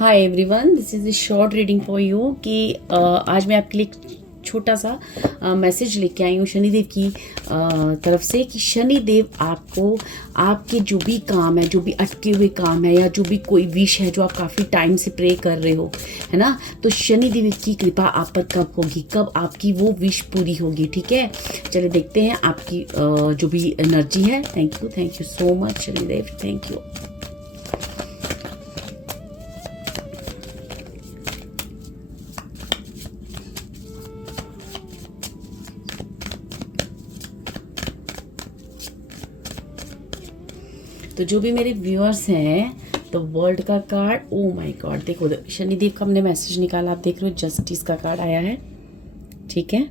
Hi everyone, this is a short reading for you कि आज मैं आपके लिए एक छोटा सा मैसेज लेके आई हूँ शनिदेव की तरफ से कि शनिदेव आपको आपके जो भी काम है, जो भी अटके हुए काम है या जो भी कोई विश है जो आप काफ़ी टाइम से प्रे कर रहे हो, है ना, तो शनिदेव की कृपा आप पर कब होगी, कब आपकी वो विश पूरी होगी। ठीक है, चलिए देखते हैं आपकी जो भी एनर्जी है। Thank you so much Shanidev, thank you. तो जो भी मेरे व्यूअर्स हैं, तो वर्ल्ड का कार्ड, ओ माय गॉड, देखो शनिदेव का हमने मैसेज निकाला, आप देख रहे हो जस्टिस का कार्ड आया है। ठीक है,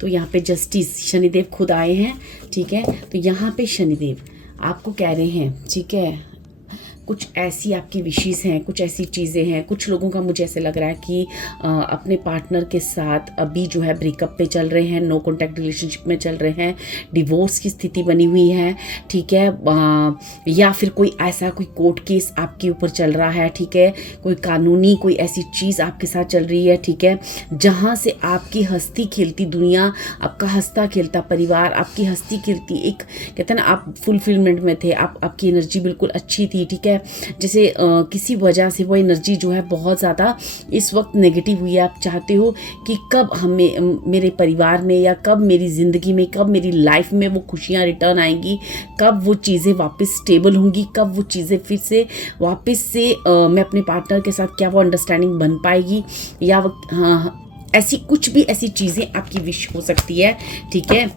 तो यहाँ पे जस्टिस शनिदेव खुद आए हैं। ठीक है, तो यहाँ पे शनिदेव आपको कह रहे हैं, ठीक है, कुछ ऐसी आपकी विशेष हैं, कुछ ऐसी चीज़ें हैं। कुछ लोगों का मुझे ऐसे लग रहा है कि अपने पार्टनर के साथ अभी जो है ब्रेकअप पे चल रहे हैं, नो कॉन्टैक्ट रिलेशनशिप में चल रहे हैं, डिवोर्स की स्थिति बनी हुई है। ठीक है, या फिर कोई ऐसा कोई कोर्ट केस आपके ऊपर चल रहा है। ठीक है, कोई कानूनी कोई ऐसी चीज़ आपके साथ चल रही है। ठीक है, जहाँ से आपकी हंसती खेलती दुनिया, आपका हंसता खेलता परिवार, आपकी हंसती खेलती एक, कहते हैं ना, आप फुलफिलमेंट में थे, आपकी एनर्जी बिल्कुल अच्छी थी। ठीक है, जैसे किसी वजह से वो एनर्जी जो है बहुत ज़्यादा इस वक्त नेगेटिव हुई है। आप चाहते हो कि कब हमें, मेरे परिवार में, या कब मेरी ज़िंदगी में, कब मेरी लाइफ में वो खुशियाँ रिटर्न आएंगी, कब वो चीज़ें वापस स्टेबल होंगी, कब वो चीज़ें फिर से वापस से मैं अपने पार्टनर के साथ क्या वो अंडरस्टैंडिंग बन पाएगी, या ऐसी कुछ भी ऐसी चीज़ें आपकी विश हो सकती है। ठीक है,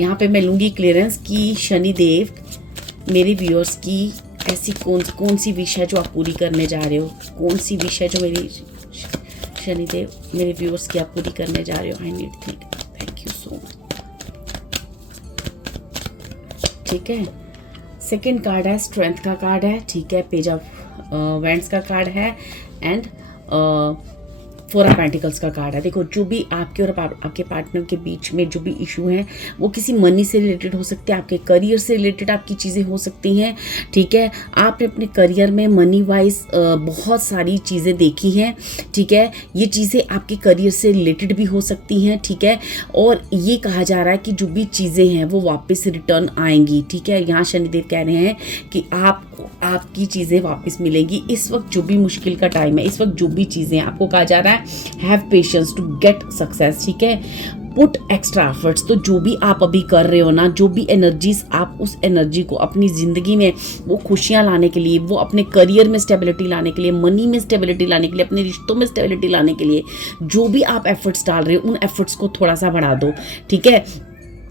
यहाँ पे मैं लूँगी क्लियरेंस कि शनिदेव मेरे व्यूअर्स की ऐसी कौन सी विश है जो आप पूरी करने जा रहे हो, कौन सी विश है जो मेरी शनिदेव मेरे व्यूअर्स की आप पूरी करने जा रहे हो। I need think, thank you so much. ठीक है, सेकंड कार्ड है स्ट्रेंथ का कार्ड है। ठीक है, पेज ऑफ वैंड्स का कार्ड है एंड फोर ऑफ पेंटिकल्स का कार्ड है। देखो, जो भी आपके और आपके पार्टनर के बीच में जो भी इशू हैं, वो किसी मनी से रिलेटेड हो सकते हैं, आपके करियर से रिलेटेड आपकी चीज़ें हो सकती हैं। ठीक है, आपने अपने करियर में मनी वाइज बहुत सारी चीज़ें देखी हैं। ठीक है, ये चीज़ें आपके करियर से रिलेटेड भी हो सकती हैं। ठीक है, और ये कहा जा रहा है कि जो भी चीज़ें हैं वो वापस रिटर्न आएंगी। ठीक है, यहाँ शनिदेव कह रहे हैं कि आपकी चीज़ें वापस मिलेंगी। इस वक्त जो भी मुश्किल का टाइम है, इस वक्त जो भी चीज़ें आपको कहा जा रहा है, have patience to get success. ठीक है, पुट एक्स्ट्रा एफर्ट्स। तो जो भी आप अभी कर रहे हो ना, जो भी एनर्जीज, आप उस एनर्जी को अपनी ज़िंदगी में वो खुशियाँ लाने के लिए, वो अपने करियर में स्टेबिलिटी लाने के लिए, मनी में स्टेबिलिटी लाने के लिए, अपने रिश्तों में स्टेबिलिटी लाने के लिए जो भी आप एफर्ट्स डाल रहे हो, उन एफर्ट्स को थोड़ा सा बढ़ा दो। ठीक है,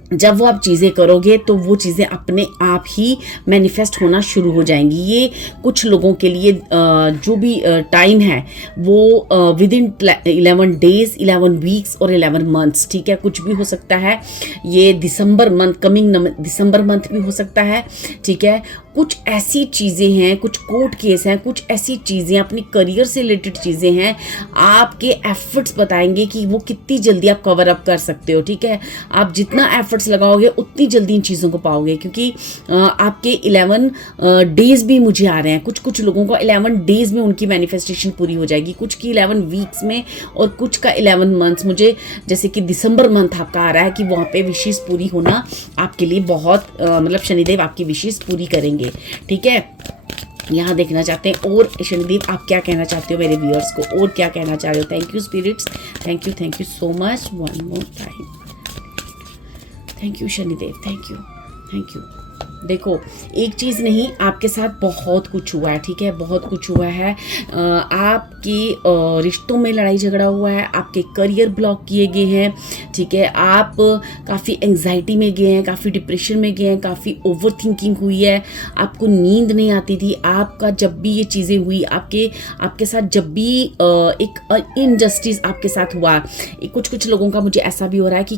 जब वो आप चीज़ें करोगे तो वो चीज़ें अपने आप ही मैनिफेस्ट होना शुरू हो जाएंगी। ये कुछ लोगों के लिए जो भी टाइम है वो विद इन 11 डेज, 11 वीक्स और 11 मंथ्स। ठीक है, कुछ भी हो सकता है। ये दिसंबर मंथ, कमिंग दिसंबर मंथ भी हो सकता है। ठीक है, कुछ ऐसी चीज़ें हैं, कुछ कोर्ट केस हैं, कुछ ऐसी चीज़ें अपनी करियर से रिलेटेड चीज़ें हैं, आपके एफर्ट्स बताएंगे कि वो कितनी जल्दी आप कवर अप कर सकते हो। ठीक है, आप जितना एफर्ट्स लगाओगे उतनी जल्दी इन चीज़ों को पाओगे, क्योंकि आपके 11 डेज भी मुझे आ रहे हैं। कुछ लोगों को 11 डेज में उनकी मैनिफेस्टेशन पूरी हो जाएगी, कुछ की 11 वीक्स में और कुछ का 11 मंथ्स। मुझे जैसे कि दिसंबर मंथ आपका आ रहा है कि वहाँ पे विशेष पूरी होना आपके लिए बहुत मतलब शनिदेव आपकी विशेष पूरी करेंगे। ठीक है, यहाँ देखना चाहते हैं और शनिदेव आप क्या कहना चाहते हो मेरे व्यूअर्स को, और क्या कहना चाह रहे हो। Thank you spirits, thank you so much. One more time, thank you Shanidev, thank you. देखो, एक चीज़ नहीं, आपके साथ बहुत कुछ हुआ है। ठीक है, बहुत कुछ हुआ है। आपके रिश्तों में लड़ाई झगड़ा हुआ है, आपके करियर ब्लॉक किए गए हैं। ठीक है, आप काफ़ी एंग्जाइटी में गए हैं, काफ़ी डिप्रेशन में गए हैं, काफ़ी ओवर थिंकिंग हुई है, आपको नींद नहीं आती थी। आपका जब भी ये चीज़ें हुई, आपके साथ जब भी एक इनजस्टिस आपके साथ हुआ, कुछ लोगों का मुझे ऐसा भी हो रहा है कि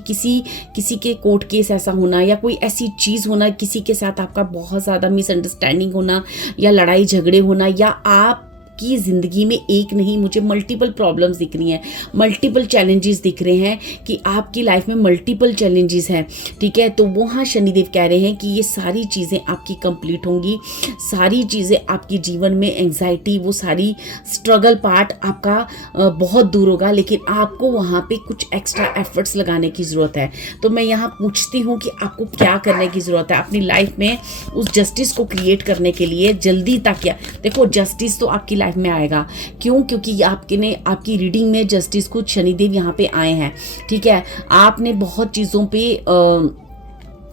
किसी के कोर्ट केस ऐसा होना, या कोई ऐसी चीज़ होना, किसी के साथ आपका बहुत ज़्यादा मिसअंडरस्टैंडिंग होना, या लड़ाई झगड़े होना, या आप आपकी ज़िंदगी में एक नहीं, मुझे मल्टीपल प्रॉब्लम्स दिख रही हैं, मल्टीपल चैलेंजेस दिख रहे हैं कि आपकी लाइफ में मल्टीपल चैलेंजेस हैं, ठीक है। तो वहाँ शनिदेव कह रहे हैं कि ये सारी चीज़ें आपकी कंप्लीट होंगी, सारी चीज़ें आपकी जीवन में एंग्जाइटी, वो सारी स्ट्रगल पार्ट आपका बहुत दूर होगा, लेकिन आपको वहाँ पे कुछ एक्स्ट्रा एफर्ट्स लगाने की ज़रूरत है। तो मैं यहाँ पूछती हूँ कि आपको क्या करने की ज़रूरत है अपनी लाइफ में उस जस्टिस को क्रिएट करने के लिए। जल्दी तक या देखो, जस्टिस तो आपकी लाइफ में आएगा, क्यों? क्योंकि आपकी रीडिंग में जस्टिस को शनिदेव यहाँ पे आए हैं, ठीक है। आपने बहुत चीज़ों पे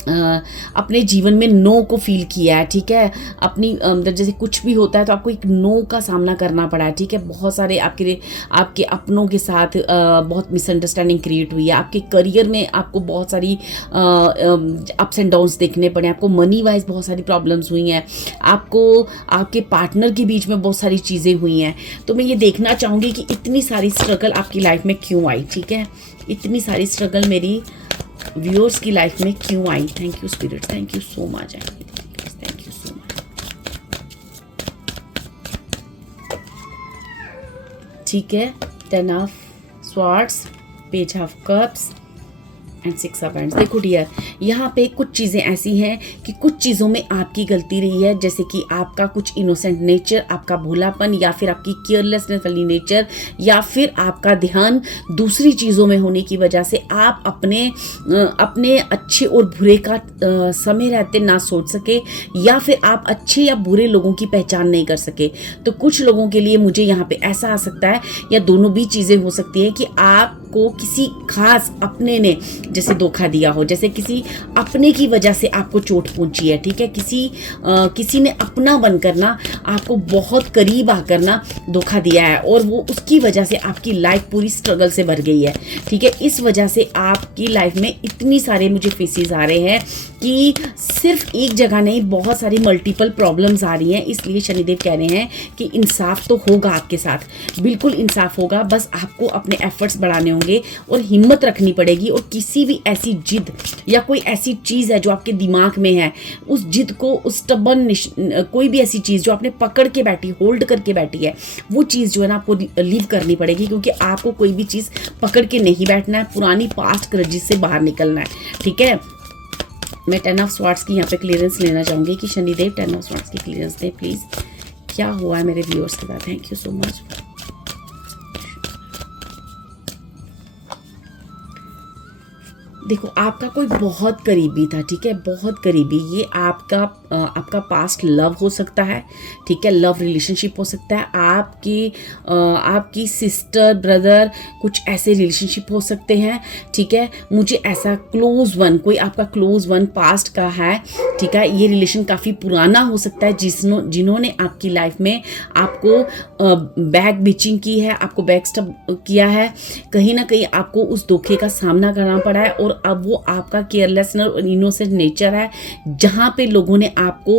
अपने जीवन में नो को फील किया है, ठीक है। अपनी जैसे कुछ भी होता है तो आपको एक नो का सामना करना पड़ा है, ठीक है। बहुत सारे आपके अपनों के साथ बहुत मिसअंडरस्टैंडिंग क्रिएट हुई है। आपके करियर में आपको बहुत सारी अप्स एंड डाउन्स देखने पड़े, आपको मनी वाइज बहुत सारी प्रॉब्लम्स हुई हैं, आपको आपके पार्टनर के बीच में बहुत सारी चीज़ें हुई हैं। तो मैं ये देखना चाहूँगी कि इतनी सारी स्ट्रगल आपकी लाइफ में क्यों आई, ठीक है। इतनी सारी स्ट्रगल मेरी व्यूअर्स की लाइफ में क्यों आई। Thank you spirit, thank you so much, thank you so much, ठीक है। 10 of swords, page of cups and 6 of hands. देखो डियर, यहाँ पे कुछ चीज़ें ऐसी हैं कि कुछ चीज़ों में आपकी गलती रही है, जैसे कि आपका कुछ इनोसेंट नेचर, आपका भोलापन, या फिर आपकी केयरलेसनेस वाली नेचर, या फिर आपका ध्यान दूसरी चीज़ों में होने की वजह से आप अपने अच्छे और बुरे का समय रहते ना सोच सके, या फिर आप अच्छे या बुरे लोगों की पहचान नहीं कर सके। तो कुछ लोगों के लिए मुझे यहाँ पे ऐसा आ सकता है, या दोनों भी चीज़ें हो सकती हैं, कि आपको किसी खास अपने ने जैसे धोखा दिया हो, जैसे किसी अपने की वजह से आपको चोट पहुंची है, ठीक है। किसी ने अपना बनकर ना आपको बहुत करीब आकर ना धोखा दिया है, और वो उसकी वजह से आपकी लाइफ पूरी स्ट्रगल से भर गई है, ठीक है। इस वजह से आपकी लाइफ में इतनी सारे मुझे फेसेस आ रहे हैं कि सिर्फ एक जगह नहीं, बहुत सारी मल्टीपल प्रॉब्लम्स आ रही हैं। इसलिए शनिदेव कह रहे हैं कि इंसाफ तो होगा आपके साथ, बिल्कुल इंसाफ होगा, बस आपको अपने एफर्ट्स बढ़ाने होंगे और हिम्मत रखनी पड़ेगी। और किसी भी ऐसी जिद या कोई ऐसी चीज़ है जो आपके दिमाग में है, उस जिद को, उस स्टबर्न, कोई भी ऐसी चीज़ जो आपने पकड़ के बैठी, होल्ड करके बैठी है, वो चीज़ जो है ना आपको लीव करनी पड़ेगी, क्योंकि आपको कोई भी चीज़ पकड़ के नहीं बैठना है, पुरानी पास्ट ग्रजेस से बाहर निकलना है, ठीक है। मैं 10 ऑफ स्वॉर्ड्स की यहाँ पे क्लियरेंस लेना चाहूँगी कि शनिदेव 10 ऑफ स्वॉर्ड्स की क्लियरेंस दें प्लीज़। क्या हुआ है मेरे व्यूअर्स के साथ? Thank you so much. देखो, आपका कोई बहुत करीबी था, ठीक है, बहुत करीबी। ये आपका पास्ट लव हो सकता है, ठीक है, लव रिलेशनशिप हो सकता है, आपकी सिस्टर ब्रदर, कुछ ऐसे रिलेशनशिप हो सकते हैं, ठीक है। मुझे ऐसा क्लोज वन, कोई आपका क्लोज वन पास्ट का है, ठीक है। ये रिलेशन काफ़ी पुराना हो सकता है, जिन्होंने आपकी लाइफ में आपको बैक बिचिंग की है, आपको बैक स्टब किया है, कहीं ना कहीं आपको उस धोखे का सामना करना पड़ा है। और अब वो आपका केयरलेसनेस और इनोसेंट नेचर है, जहाँ पे लोगों ने आपको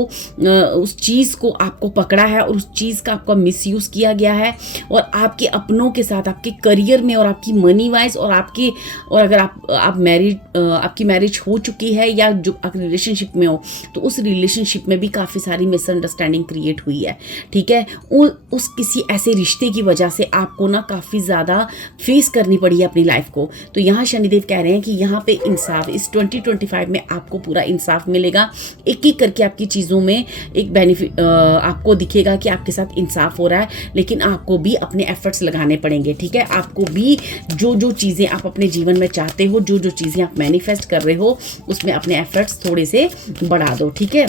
उस चीज़ को आपको पकड़ा है और उस चीज़ का आपका मिसयूज़ किया गया है। और आपके अपनों के साथ, आपके करियर में, और आपकी मनी वाइज, और अगर आपकी मैरिज हो चुकी है या जो आप रिलेशनशिप में हो, तो उस रिलेशनशिप में भी काफ़ी सारी मिसअंडरस्टैंडिंग क्रिएट हुई है, ठीक है। उस किसी ऐसे रिश्ते की वजह से आपको ना काफ़ी ज़्यादा फेस करनी पड़ी है अपनी लाइफ को। तो यहाँ शनिदेव कह रहे हैं कि यहाँ पे इंसाफ, इस 2025 में आपको पूरा इंसाफ मिलेगा। एक एक करके आपकी चीज़ों में एक बेनिफिट आपको दिखेगा कि आपके साथ इंसाफ हो रहा है, लेकिन आपको भी अपने एफर्ट्स लगाने पड़ेंगे, ठीक है। आपको भी जो चीज़ें आप अपने जीवन में चाहते हो, जो चीज़ें आप मैनिफेस्ट कर रहे हो, उसमें अपने एफर्ट्स थोड़े से बढ़ा दो, ठीक है।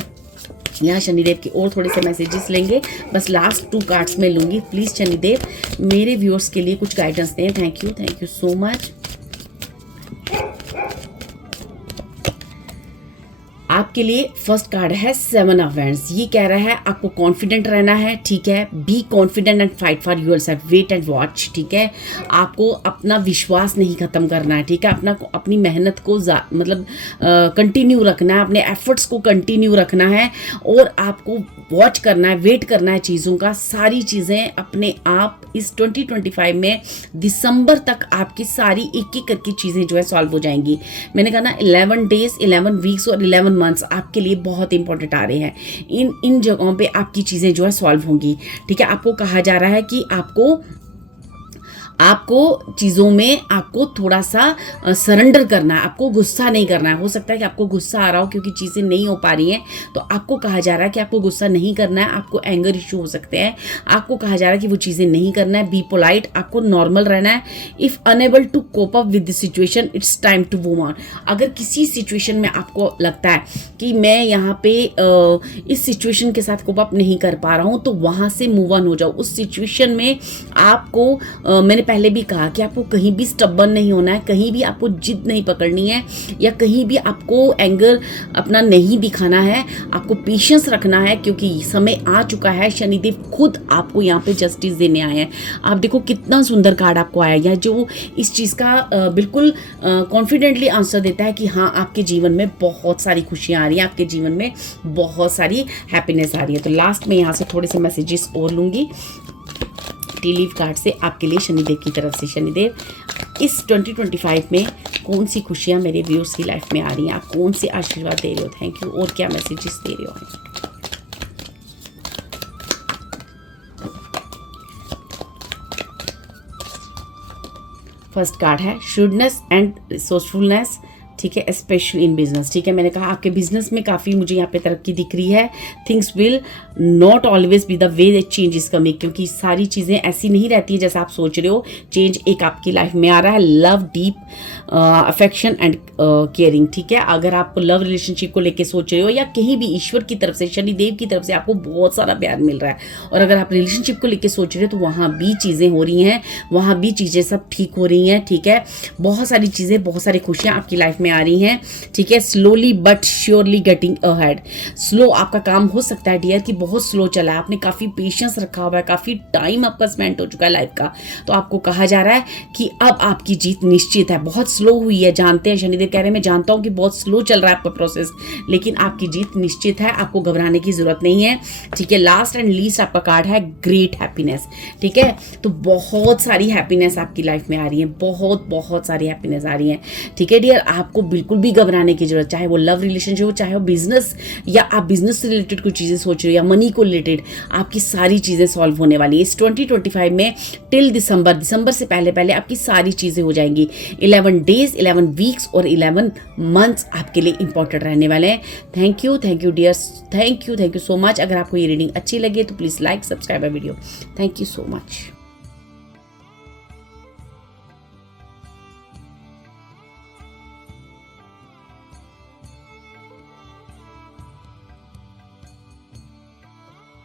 यहाँ शनिदेव के और थोड़े से मैसेजेस लेंगे, बस लास्ट 2 कार्ड्स में लूँगी। प्लीज़ शनिदेव मेरे व्यूअर्स के लिए कुछ गाइडेंस दें। Thank you so much. आपके लिए फर्स्ट कार्ड है 7 ऑफ वैंड्स। ये कह रहा है आपको कॉन्फिडेंट रहना है, ठीक है। Be confident and fight for yourself, wait and watch, ठीक है। आपको अपना विश्वास नहीं खत्म करना है, ठीक है। अपनी मेहनत को मतलब कंटिन्यू रखना है, अपने एफर्ट्स को कंटिन्यू रखना है, और आपको वॉच करना है, वेट करना है चीज़ों का। सारी चीज़ें अपने आप इस 2025 में दिसंबर तक आपकी सारी एक एक करके चीज़ें जो है सॉल्व हो जाएंगी। मैंने कहा ना 11 डेज, 11 वीक्स और 11 मंथ्स आपके लिए बहुत इंपॉर्टेंट आ रहे हैं। इन जगहों पे आपकी चीज़ें जो है सॉल्व होंगी। ठीक है, आपको कहा जा रहा है कि आपको चीज़ों में आपको थोड़ा सा सरेंडर करना है, आपको गुस्सा नहीं करना है। हो सकता है कि आपको गुस्सा आ रहा हो क्योंकि चीज़ें नहीं हो पा रही हैं, तो आपको कहा जा रहा है कि आपको गुस्सा नहीं करना है। आपको एंगर इशू हो सकते हैं, आपको कहा जा रहा है कि वो चीज़ें नहीं करना है। बी पोलाइट, आपको नॉर्मल रहना है। If unable to cope up with the situation, it's time to move on. अगर किसी सिचुएशन में आपको लगता है कि मैं यहाँ पे इस सिचुएशन के साथ कोप अप नहीं कर पा रहा हूँ, तो वहाँ से मूव ऑन हो जाओ। उस सिचुएशन में आपको मैंने पहले भी कहा कि आपको कहीं भी स्टबर्न नहीं होना है, कहीं भी आपको जिद नहीं पकड़नी है, या कहीं भी आपको एंगर अपना नहीं दिखाना है। आपको पेशेंस रखना है क्योंकि समय आ चुका है। शनिदेव खुद आपको यहाँ पे जस्टिस देने आए हैं। आप देखो कितना सुंदर कार्ड आपको आया है, जो इस चीज़ का बिल्कुल कॉन्फिडेंटली आंसर देता है कि हाँ, आपके जीवन में बहुत सारी खुशियाँ आ रही हैं, आपके जीवन में बहुत सारी हैप्पीनेस आ रही है। तो लास्ट में यहाँ से थोड़े से मैसेजेस और लूँगी टी लीफ कार्ड से आपके लिए शनिदेव की तरफ से। शनिदेव, इस 2025 में कौन सी खुशियाँ मेरे व्यूअर्स की लाइफ में आ रही हैं? आप कौन से आशीर्वाद दे रहे हो? Thank you. और क्या मैसेजेस दे रहे हो? फर्स्ट कार्ड है श्रूडनेस एंड रिसोर्सफुलनेस। ठीक है, स्पेशली इन बिजनेस। ठीक है, मैंने कहा आपके बिजनेस में काफ़ी मुझे यहाँ पे तरक्की दिख रही है। Things will not always be the way that change is coming, क्योंकि सारी चीज़ें ऐसी नहीं रहती है जैसा आप सोच रहे हो। चेंज एक आपकी लाइफ में आ रहा है। Love, deep affection and caring. ठीक है, अगर आप लव रिलेशनशिप को लेके सोच रहे हो या कहीं भी ईश्वर की तरफ से, शनिदेव की तरफ से आपको बहुत सारा प्यार मिल रहा है, और अगर आप रिलेशनशिप को लेके सोच रहे हो तो वहाँ भी चीज़ें हो रही हैं, वहाँ भी चीज़ें सब ठीक हो रही हैं। ठीक है, बहुत सारी चीज़ें, बहुत सारी खुशियाँ आपकी लाइफ में आ रही हैं। ठीक है, slowly but surely getting ahead. Slow आपका काम हो सकता है डियर कि बहुत स्लो चला है, आपने काफ़ी पेशेंस रखा हुआ है, काफ़ी टाइम आपका स्पेंड हो चुका है लाइफ का, तो आपको कहा जा रहा है कि अब आपकी जीत निश्चित है। बहुत स्लो हुई है, जानते हैं, शनिदेव कह रहे हैं मैं जानता हूँ कि बहुत स्लो चल रहा है आपका प्रोसेस, लेकिन आपकी जीत निश्चित है, आपको घबराने की जरूरत नहीं है। ठीक है, लास्ट एंड लीस्ट आपका कार्ड है ग्रेट हैप्पीनेस। ठीक है, तो बहुत सारी हैप्पीनेस आपकी लाइफ में आ रही है, बहुत सारी हैप्पीनेस आ रही है। ठीक है डियर, आपको बिल्कुल भी घबराने की जरूरत, चाहे वो लव रिलेशनशिप हो, चाहे वो बिजनेस, या आप बिजनेस से रिलेटेड कुछ चीजें सोच रहे हो, या मनी को रिलेटेड, आपकी सारी चीजें सॉल्व होने वाली है इस 2025 में। टिल दिसंबर से पहले आपकी सारी चीजें हो जाएंगी। 11 डेज, 11 वीक्स और 11 मंथ्स आपके लिए इंपॉर्टेंट रहने वाले हैं। Thank you dears, thank you so much. अगर आपको ये रीडिंग अच्छी लगे तो please like, subscribe video. Thank you so much.